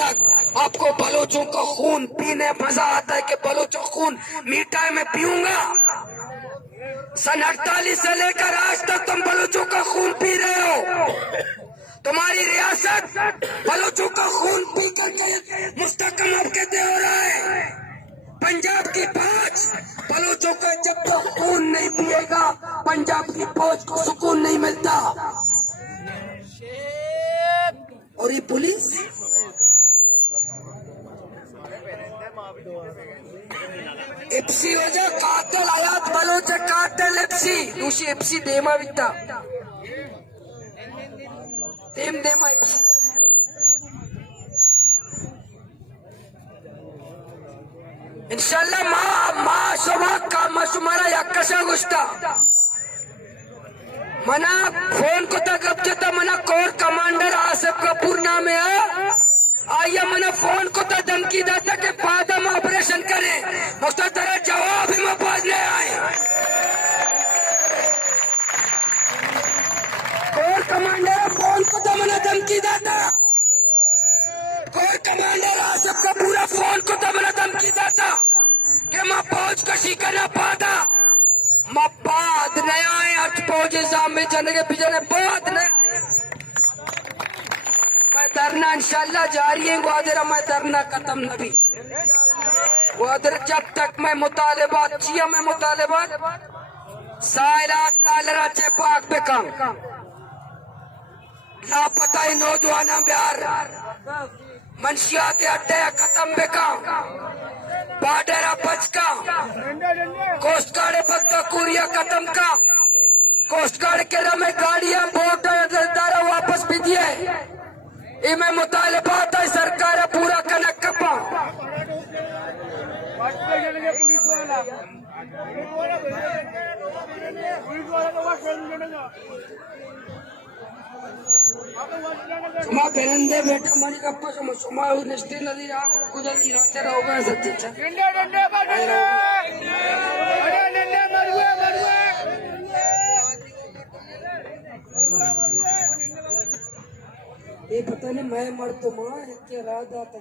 तक आपको बलोचों का खून पीने मजा आता है कि बलोचों खून मीठा है मैं पीऊंगा। सन 48 से लेकर आज तक तुम बलोचों का खून पी रहे हो। तुम्हारी रियासत बलोचों का खून पी करके मुस्तकम अब कहते हो रहा है। पंजाब की फौज बलोचों का जब तक खून नहीं पिएगा पंजाब की फौज को सुकून नहीं मिलता। और ये पुलिस एफसी वजह कातल आयात बलोच कातल एफसी दूसरी एफसी देमा विता देम देमा एफसी इंशाल्लाह मा शोभा का मशुमारा या कशा गुस्ता मना फोन को तक जता मना कोर कमांडर आसिफ कपूर नाम है आइया मना फोन को तो धमकी देता कि बाद में ऑपरेशन करे मुझे तेरा जवाब ही मैं बाद ले आए। कोर कमांडर फोन को तो मना धमकी देता कोर कमांडर आसिफ का पूरा फोन को तो मना धमकी देता कि मैं फौज कशी करना पाता मैं बाद नहीं आए आज फौज एग्जाम में जाने के पीछे बाद नहीं आए। मैं धरना इंशाल्लाह जारी है वादरा मैं धरना खत्म नबी वादर जब तक मैं मुतालिबात चिया मैं मुतालिबात सायरा कालरा चेपाक पे कम लापता नौजवान बिहार मंशियात अड्डे खत्म पे कम बाडरा बचका कोस्ट गार्ड पत्ता कुरिया खत्म का कोस्ट गार्ड के रमे गाड़ियां बोट दारा वापस भी दिए मैं मुतालिबात है सरकार पूरा कनक कपा सुमा पेरंदे बेटा मनी कप्पा सुमा निष्ठे नदी आंखों गुजरती राचर होगा सच्ची ये पता नहीं मैं मर तो मां क्या रात आता